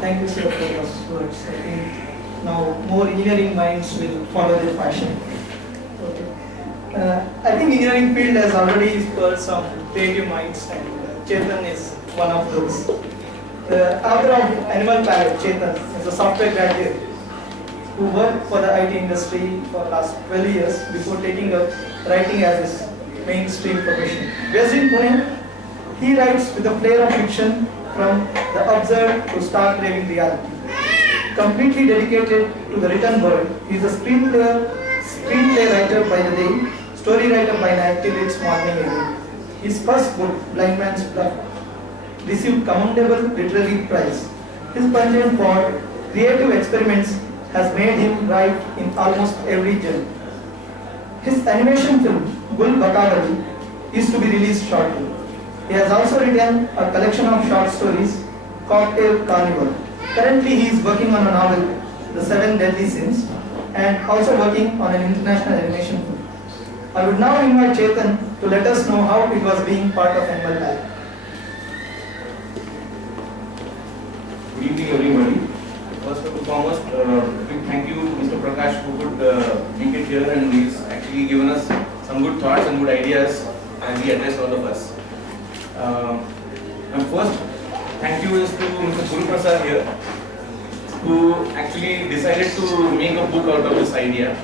Thank you, sir, for those words. I think now more engineering minds will follow their passion. Okay. I think engineering field has already spurred some creative minds, and Chetan is one of those. The author of Animal Planet, Chetan, is a software graduate who worked for the IT industry for the last 12 years before taking up writing as his mainstream profession. Based in Pune, he writes with a flair of fiction from the absurd to stark raving reality. Completely dedicated to the written word, he is a screenplay writer by the day, story writer by night till its morning again. His first book, Blind Man's Bluff, received commendable literary prize. His pungent thought, creative experiments has made him write in almost every genre. His animation film, Bull Bakawali, is to be released shortly. He has also written a collection of short stories, Cocktail Carnival. Currently he is working on a novel, The Seven Deadly Sins, and also working on an international animation film. I would now invite Chetan to let us know how it was being part of Animal Planet. Good evening, everybody. First and foremost, big thank you to Mr. Prakash who could make it here, and he's actually given us some good thoughts and good ideas as he addressed all of us. And first, thank you is to Mr. Guru Prasad here, who actually decided to make a book out of this idea,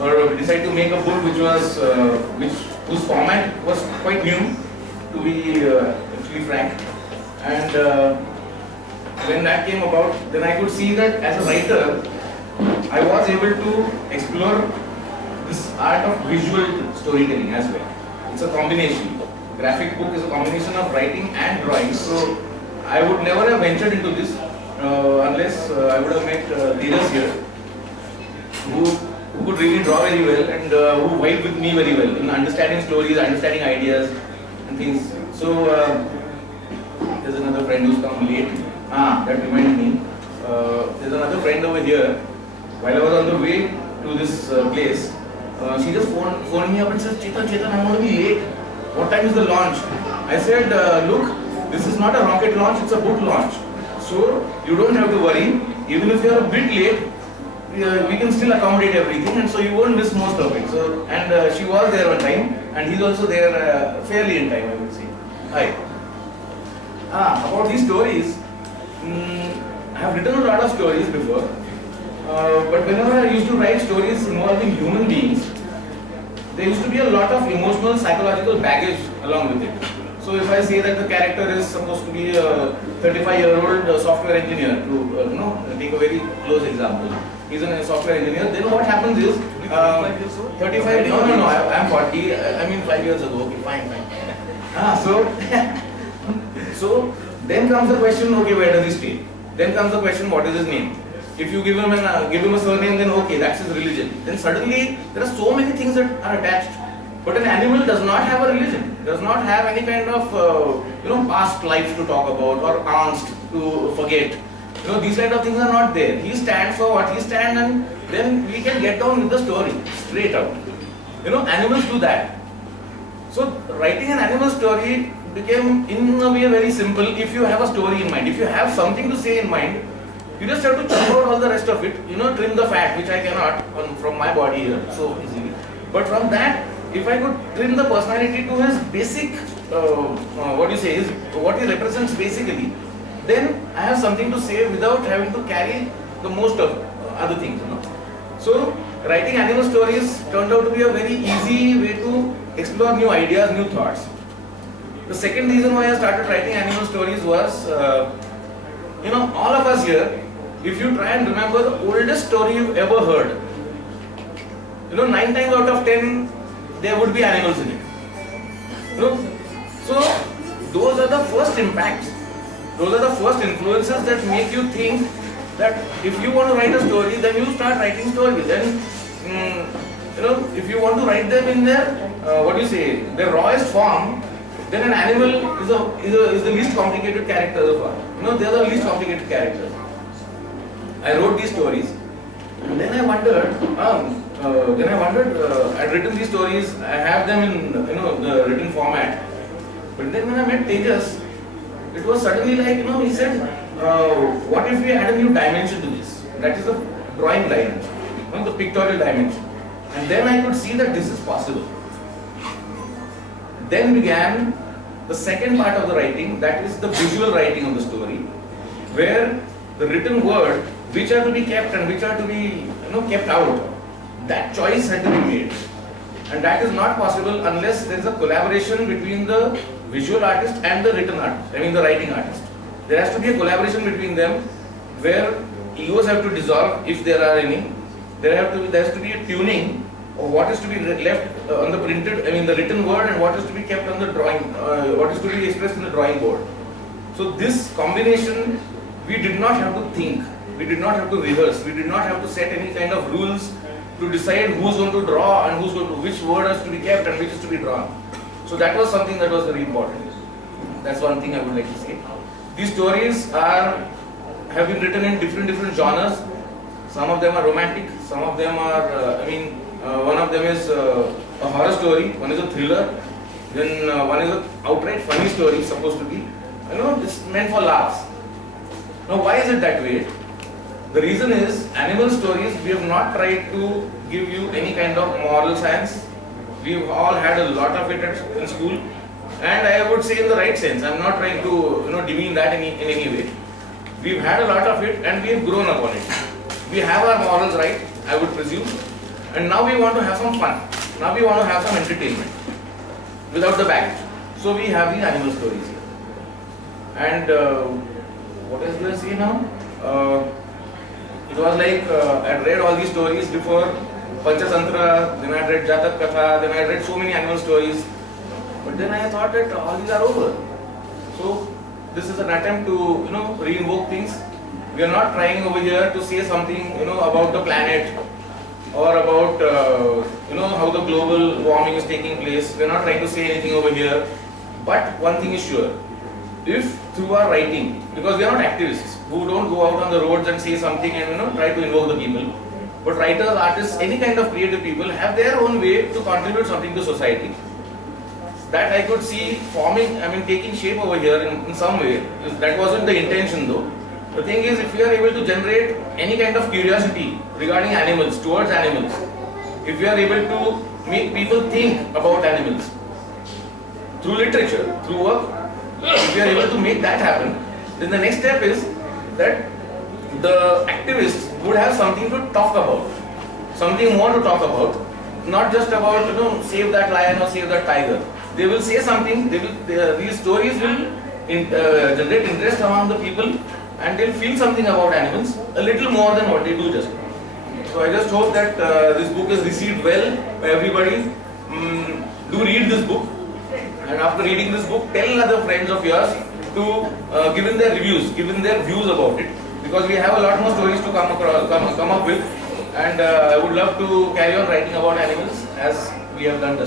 or decided to make a book whose format was quite new, to be actually frank. And when that came about, then I could see that as a writer, I was able to explore this art of visual storytelling as well. It's a combination. Graphic book is a combination of writing and drawing. So I would never have ventured into this unless I would have met Dheeraj here, who could really draw very well and who vibed with me very well in understanding stories, understanding ideas and things. So there's another friend who's come late. That reminded me. There's another friend over here. While I was on the way to this place, she just phoned me up and says, Chetan, I'm going to be late. What time is the launch? I said, look, this is not a rocket launch, it's a book launch. So you don't have to worry. Even if you are a bit late, we can still accommodate everything, and so you won't miss most of it. So, and she was there on time, and he's also there fairly in time, I would say. Hi. About these stories, I have written a lot of stories before, but whenever I used to write stories involving human beings, there used to be a lot of emotional, psychological baggage along with it. So if I say that the character is supposed to be a 35-year-old software engineer, to take a very close example, he's a software engineer, then what happens is, 35, no, I'm 40, I mean 5 years ago, okay, fine. So then comes the question, okay, where does he stay? Then comes the question, what is his name? If you give him a surname, then okay, that's his religion. Then suddenly there are so many things that are attached. But an animal does not have a religion, does not have any kind of past life to talk about or angst to forget. These kind of things are not there. He stands for what he stands, and then we can get down with the story straight out. Animals do that. So writing an animal story became in a way very simple if you have a story in mind. If you have something to say in mind, you just have to chop out all the rest of it, trim the fat, which I cannot from my body here so easily. But from that, if I could trim the personality to his basic, what he represents basically, then I have something to say without having to carry the most of other things. So writing animal stories turned out to be a very easy way to explore new ideas, new thoughts. The second reason why I started writing animal stories was, all of us here, if you try and remember the oldest story you've ever heard, 9 times out of 10, there would be animals in it. So those are the first impacts, those are the first influences that make you think that if you want to write a story, then you start writing stories. Then, if you want to write them in their, their rawest form, then an animal is the least complicated character of all. They are the least complicated characters. I wrote these stories, and then I wondered, I'd written these stories, I have them in the written format. But then when I met Tejas, it was suddenly like, he said, what if we add a new dimension to this? That is the drawing line, the pictorial dimension. And then I could see that this is possible. Then began the second part of the writing, that is the visual writing of the story, where the written word, which are to be kept and which are to be kept out, that choice had to be made. And that is not possible unless there is a collaboration between the visual artist and the written artist, the writing artist. There has to be a collaboration between them where egos have to dissolve if there are any. There has to be a tuning of what is to be left on the printed, the written word, and what is to be kept on the drawing, what is to be expressed in the drawing board. So this combination, we did not have to think, we did not have to rehearse, we did not have to set any kind of rules to decide who's going to draw and which word has to be kept and which is to be drawn. So that was something that was very important. That's one thing I would like to say. These stories have been written in different genres. Some of them are romantic, some of them are, one of them is a horror story, one is a thriller, then one is an outright funny story, supposed to be. It's meant for laughs. Now, why is it that way? The reason is, animal stories, we have not tried to give you any kind of moral science. We've all had a lot of it in school, and I would say in the right sense. I'm not trying to demean that in any way. We've had a lot of it, and we have grown up on it. We have our morals right, I would presume, and now we want to have some fun. Now we want to have some entertainment without the baggage. So we have these animal stories here. And what else do I say now? It was like I read all these stories before Panchatantra, then I read Jatak Katha, then I read so many animal stories. But then I thought that all these are over. So this is an attempt to re-invoke things. We are not trying over here to say something about the planet or about how the global warming is taking place. We are not trying to say anything over here. But one thing is sure, if through our writing, because we are not activists who don't go out on the roads and say something and try to invoke the people, but writers, artists, any kind of creative people have their own way to contribute something to society. That I could see forming, taking shape over here in some way. That wasn't the intention though. The thing is, if we are able to generate any kind of curiosity regarding animals, towards animals, if we are able to make people think about animals through literature, through work, if we are able to make that happen, then the next step is that the activists would have something to talk about, something more to talk about, not just about save that lion or save that tiger. They will say something. These stories will generate interest among the people, and they'll feel something about animals a little more than what they do just now. So I just hope that this book is received well by everybody. Do read this book, and after reading this book, tell other friends of yours to give in their reviews, give in their views about it, because we have a lot more stories to come up with, and I would love to carry on writing about animals as we have done.